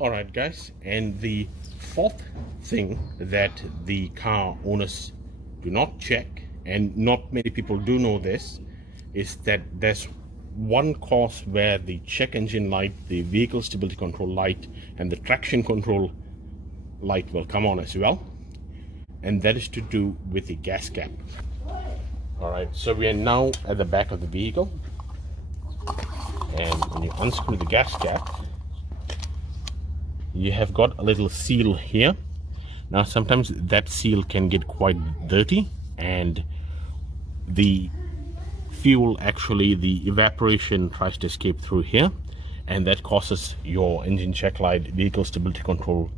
Alright guys, and the fourth thing that the car owners do not check, and not many people do know this, is that there's one course where the check engine light, the vehicle stability control light, and the traction control light will come on as well, and that is to do with the gas cap. Alright, so we are now at the back of the vehicle, and when you unscrew the gas cap, you have got a little seal here. Now sometimes that seal can get quite dirty, and the fuel, actually the evaporation, tries to escape through here, and that causes your engine check light, vehicle stability control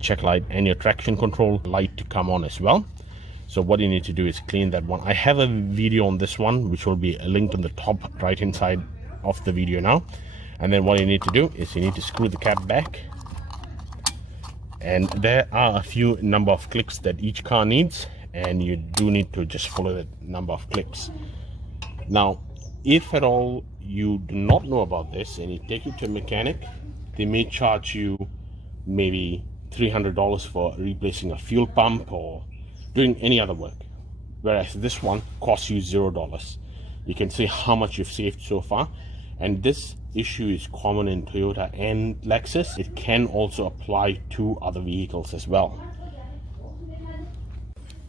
check light, and your traction control light to come on as well. So what you need to do is clean that one. I have a video on this one which will be linked on the top right hand side of the video now. And then what you need to do is you need to screw the cap back, and there are a few number of clicks that each car needs, and you do need to just follow the number of clicks. Now if at all you do not know about this and you take it to a mechanic, they may charge you maybe $300 for replacing a fuel pump or doing any other work, whereas this one costs you $0. You can see how much you've saved so far. And this issue is common in Toyota and Lexus. It can also apply to other vehicles as well.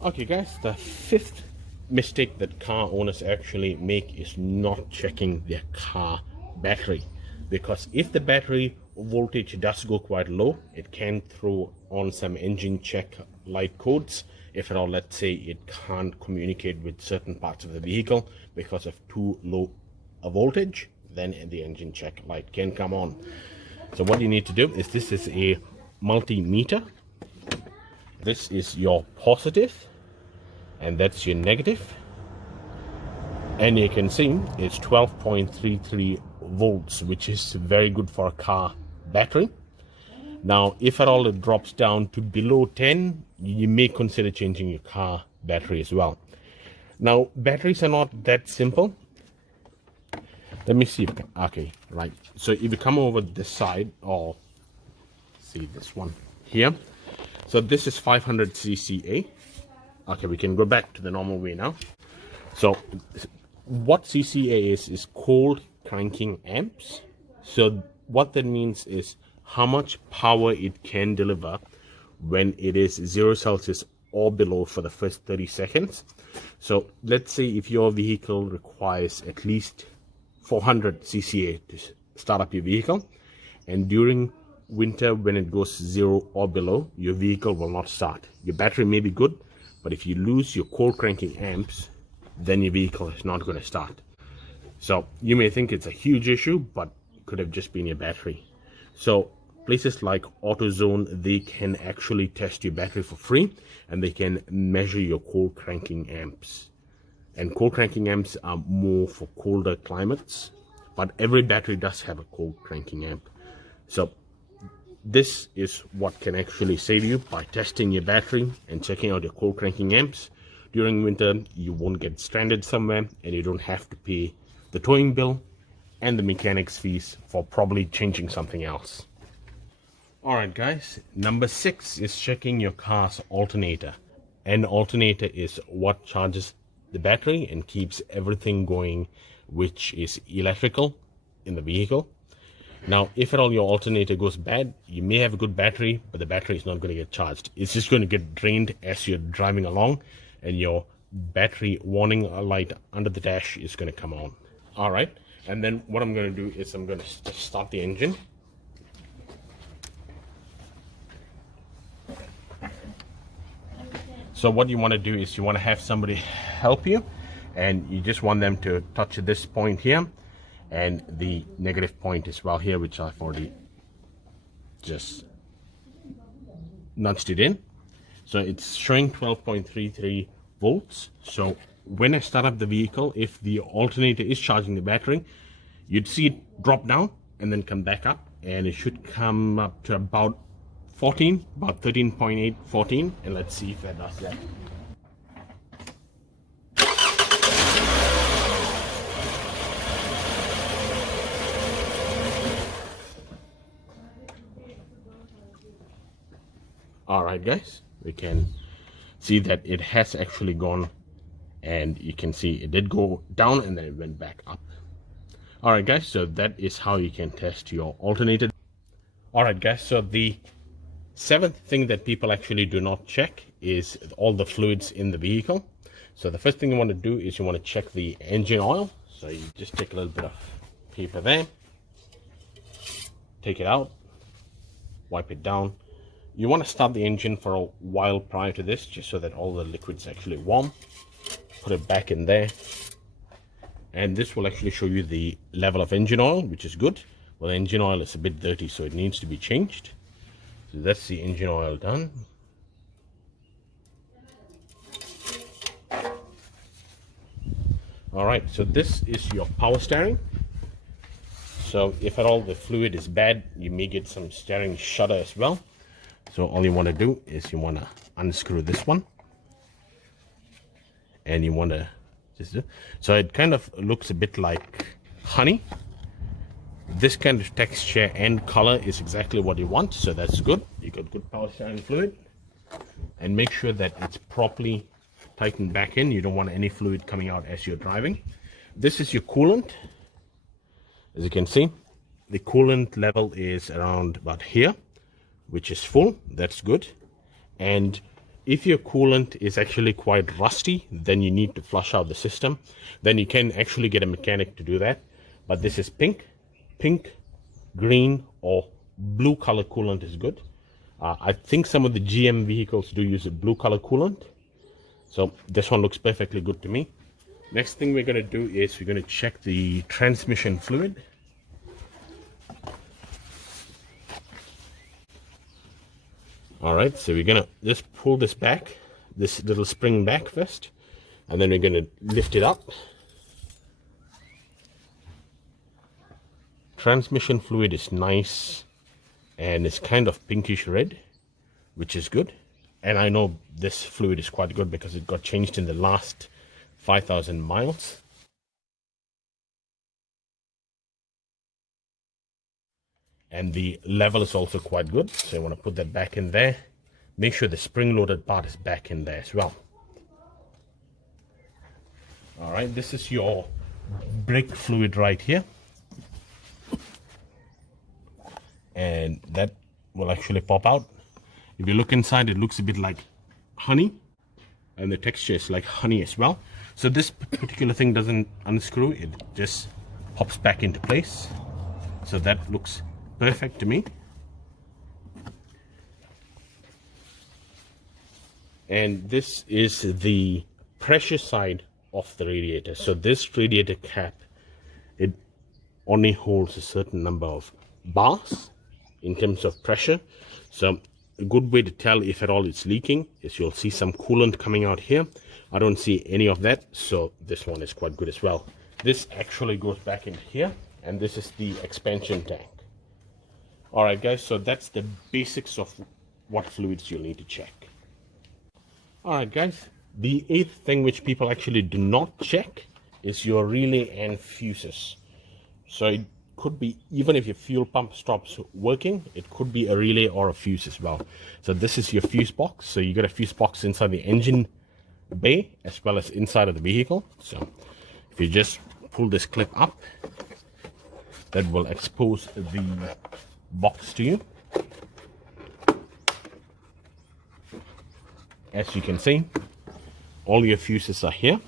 Okay guys, the fifth mistake that car owners actually make is not checking their car battery, because if the battery voltage does go quite low, it can throw on some engine check light codes. If at all, let's say it can't communicate with certain parts of the vehicle because of too low a voltage, then the engine check light can come on. So what you need to do is, this is a multimeter. This is your positive and that's your negative, and you can see it's 12.33 volts, which is very good for a car battery. Now if at all it drops down to below 10, you may consider changing your car battery as well. Now batteries are not that simple. Let me see if, okay, right, so if you come over this side, or see this one here, so this is 500 cca. Okay, we can go back to the normal way now. So what cca is cold cranking amps. So what that means is how much power it can deliver when it is 0 Celsius or below for the first 30 seconds. So let's say if your vehicle requires at least 400 cca to start up your vehicle, and during winter when it goes 0 or below, your vehicle will not start. Your battery may be good, but if you lose your cold cranking amps, then your vehicle is not going to start. So you may think it's a huge issue, but it could have just been your battery. So places like AutoZone, they can actually test your battery for free, and they can measure your cold cranking amps. And cold cranking amps are more for colder climates, but every battery does have a cold cranking amp. So this is what can actually save you by testing your battery and checking out your cold cranking amps. During winter, you won't get stranded somewhere, and you don't have to pay the towing bill and the mechanic's fees for probably changing something else. Alright guys, number 6 is checking your car's alternator. An alternator is what charges the battery and keeps everything going which is electrical in the vehicle. Now if at all your alternator goes bad, you may have a good battery, but the battery is not going to get charged. It's just going to get drained as you're driving along, and your battery warning light under the dash is going to come on. Alright, and then what I'm going to do is I'm going to just start the engine. So what you want to do is you want to have somebody help you, and you just want them to touch this point here and the negative point as well here, which I've already just nudged it in. So it's showing 12.33 volts. So when I start up the vehicle, if the alternator is charging the battery, you'd see it drop down and then come back up, and it should come up to about 14, about 13.8, 14, and let's see if that does that. All right, guys, we can see that it has actually gone, and you can see it did go down and then it went back up. All right, guys, so that is how you can test your alternator. All right, guys, so the seventh thing that people actually do not check is all the fluids in the vehicle. So the first thing you want to do is you want to check the engine oil. So you just take a little bit of paper there, take it out, wipe it down. You want to start the engine for a while prior to this, just so that all the liquid's actually warm. Put it back in there, and this will actually show you the level of engine oil, which is good. Well, the engine oil is a bit dirty, so it needs to be changed. So that's the engine oil done. All right, so this is your power steering. So if at all the fluid is bad, you may get some steering shudder as well. So all you want to do is you want to unscrew this one, and you want to just do, so it kind of looks a bit like honey. This kind of texture and color is exactly what you want, so that's good. You got good power steering fluid, and make sure that it's properly tightened back in. You don't want any fluid coming out as you're driving. This is your coolant. As you can see, the coolant level is around about here, which is full. That's good. And if your coolant is actually quite rusty, then you need to flush out the system. Then you can actually get a mechanic to do that. But this is pink, green, or blue color coolant is good. I think some of the GM vehicles do use a blue color coolant. So this one looks perfectly good to me. Next thing we're going to do is we're going to check the transmission fluid. All right, so we're going to just pull this back, this little spring back first, and then we're going to lift it up. Transmission fluid is nice, and it's kind of pinkish red, which is good. And I know this fluid is quite good because it got changed in the last 5,000 miles. And the level is also quite good, so you want to put that back in there. Make sure the spring-loaded part is back in there as well. All right, this is your brake fluid right here. And that will actually pop out. If you look inside, it looks a bit like honey, and the texture is like honey as well. So this particular thing doesn't unscrew, it just pops back into place. So that looks perfect to me. And this is the pressure side of the radiator. So this radiator cap, it only holds a certain number of bars in terms of pressure. So a good way to tell if at all it's leaking is you'll see some coolant coming out here. I don't see any of that, so this one is quite good as well. This actually goes back in here, and this is the expansion tank. All right, guys, so that's the basics of what fluids you'll need to check. All right, guys, the eighth thing which people actually do not check is your relay and fuses. So it could be, even if your fuel pump stops working, it could be a relay or a fuse as well. So this is your fuse box. So you got a fuse box inside the engine bay as well as inside of the vehicle. So if you just pull this clip up, that will expose the box to you. As you can see, all your fuses are here.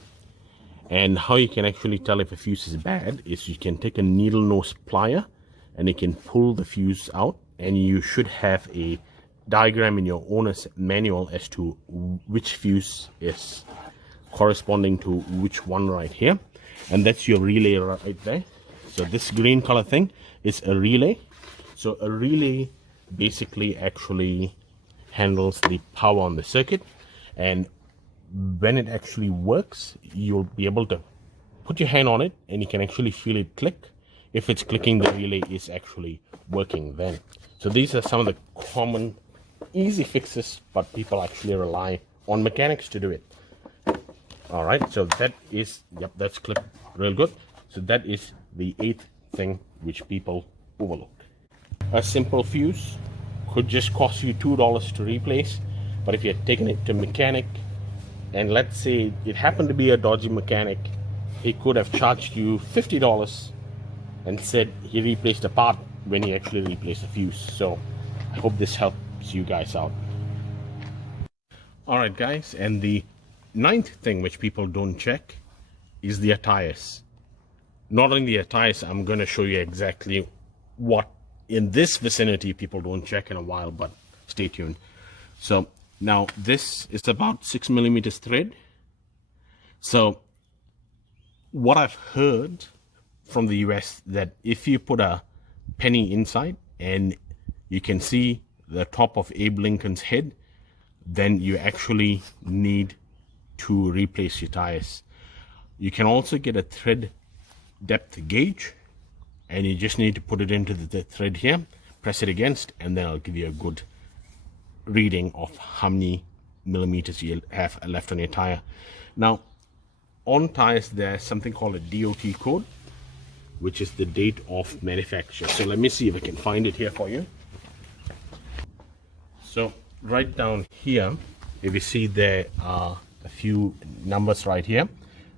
And how you can actually tell if a fuse is bad is you can take a needle nose plier and you can pull the fuse out, and you should have a diagram in your owner's manual as to which fuse is corresponding to which one right here. And that's your relay right there. So this green color thing is a relay. So a relay basically actually handles the power on the circuit, and when it actually works, you'll be able to put your hand on it and you can actually feel it click. If it's clicking, the relay is actually working then. So these are some of the common easy fixes, but people actually rely on mechanics to do it. All right, so that is, yep, that's clipped real good. So that is the eighth thing which people overlook. A simple fuse could just cost you $2 to replace. But if you're taking it to mechanic, and let's say it happened to be a dodgy mechanic, he could have charged you $50 and said he replaced a part when he actually replaced a fuse. So I hope this helps you guys out. Alright guys, and the ninth thing which people don't check is the tires. Not only the tires, I'm going to show you exactly what in this vicinity people don't check in a while, but stay tuned. So now this is about 6mm thread. So what I've heard from the US, that if you put a penny inside and you can see the top of Abe Lincoln's head, then you actually need to replace your tires. You can also get a thread depth gauge, and you just need to put it into the thread here, press it against, and then it'll give you a good reading of how many millimeters you have left on your tire. Now on tires there's something called a DOT code, which is the date of manufacture. So let me see if I can find it here for you. So right down here, if you see, there are a few numbers right here.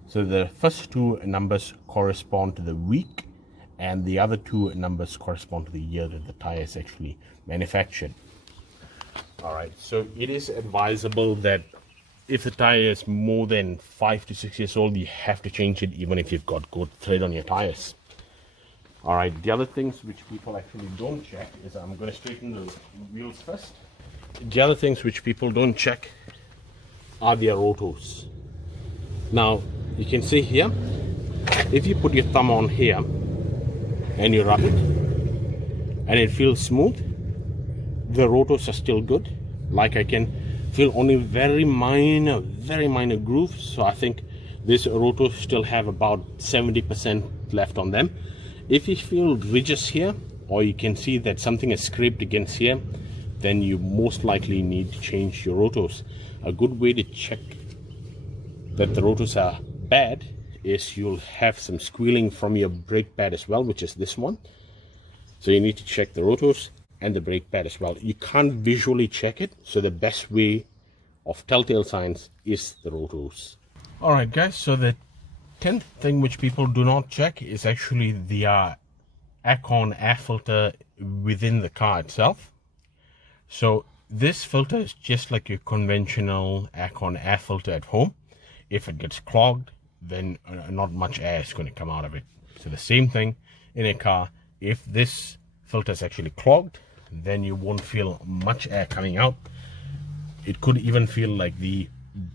So the first two numbers correspond to the week, and the other two numbers correspond to the year that the tire is actually manufactured. All right, so it is advisable that if the tire is more than 5 to 6 years old, you have to change it, even if you've got good thread on your tires. All right, the other things which people actually don't check is, I'm going to straighten the wheels first. The other things which people don't check are their rotors. Now you can see here, if you put your thumb on here and you rub it and it feels smooth, the rotors are still good. Like I can feel only very minor grooves, so I think these rotors still have about 70% left on them. If you feel ridges here, or you can see that something is scraped against here, then you most likely need to change your rotors. A good way to check that the rotors are bad is you'll have some squealing from your brake pad as well, which is this one. So you need to check the rotors and the brake pad as well. You can't visually check it, so the best way of telltale signs is the rotors. Alright guys, so the 10th thing which people do not check is actually the Arent air filter within the car itself. So this filter is just like your conventional Arent air filter at home. If it gets clogged, then not much air is going to come out of it. So the same thing in a car, if this filter is actually clogged, then you won't feel much air coming out. It could even feel like the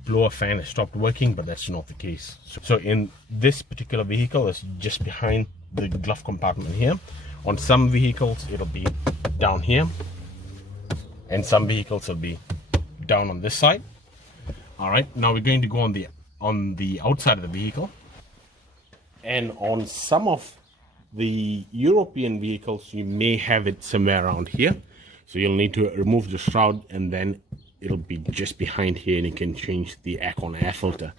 blower fan has stopped working, but that's not the case. So in this particular vehicle, it's just behind the glove compartment here. On some vehicles it'll be down here, and some vehicles will be down on this side. All right, now we're going to go on the outside of the vehicle, and on some of the European vehicles you may have it somewhere around here. So you'll need to remove the shroud, and then it'll be just behind here, and you can change the Arent air filter.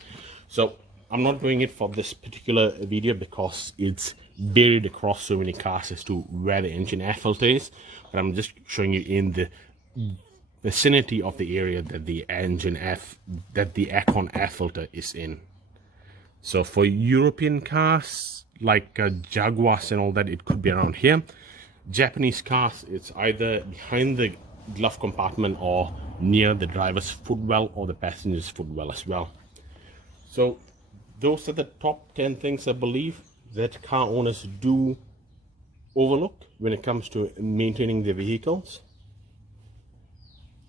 So I'm not doing it for this particular video because it's buried across so many cars as to where the engine air filter is, but I'm just showing you in the vicinity of the area that the Arent air filter is in. So for European cars like Jaguars and all that, it could be around here. Japanese cars, it's either behind the glove compartment or near the driver's footwell or the passenger's footwell as well. So those are the top 10 things I believe that car owners do overlook when it comes to maintaining their vehicles.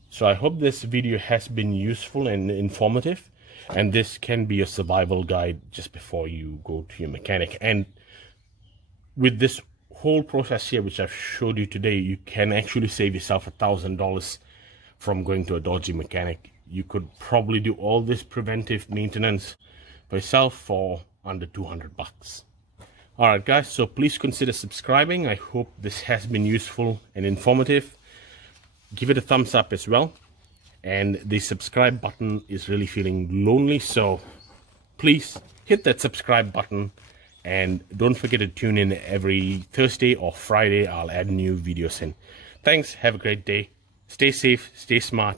So I hope this video has been useful and informative, and this can be a survival guide just before you go to your mechanic. And with this whole process here which I've showed you today, you can actually save yourself $1,000 from going to a dodgy mechanic. You could probably do all this preventive maintenance for yourself for under 200 bucks. Alright guys, so please consider subscribing. I hope this has been useful and informative. Give it a thumbs up as well, and the subscribe button is really feeling lonely, so please hit that subscribe button, and don't forget to tune in every Thursday or Friday. I'll add new videos in. Thanks, have a great day. Stay safe, stay smart.